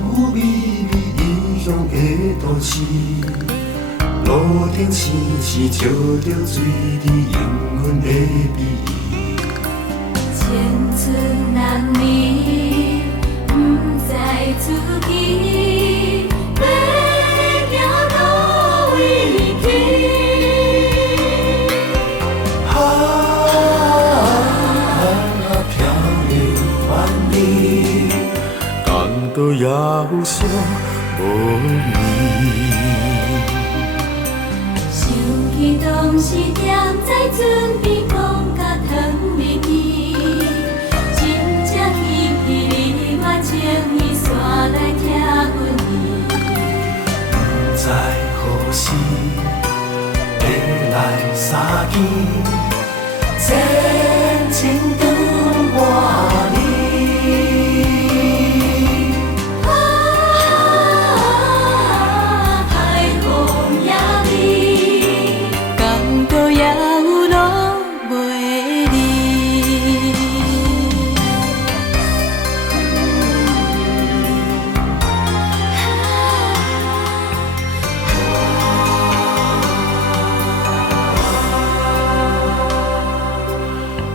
有美丽异乡的都市，路顶星星照着水里永远的美意。千村万里，不知出去，要行倒位去？飘零万里，港岛也有寂无眠。想起当时踮在船边讲甲汤面面，真正稀稀离我情意线来听阮意。不知何时会来相见，前情长外里。海风也美，港岛也有路袂离。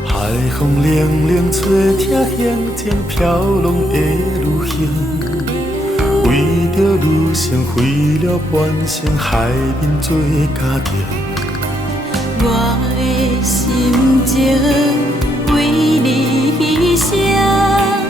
海风冷冷吹，听乡间飘浪的女声，为着女性费了半生，海面做家庭。我的心情为你牺牲。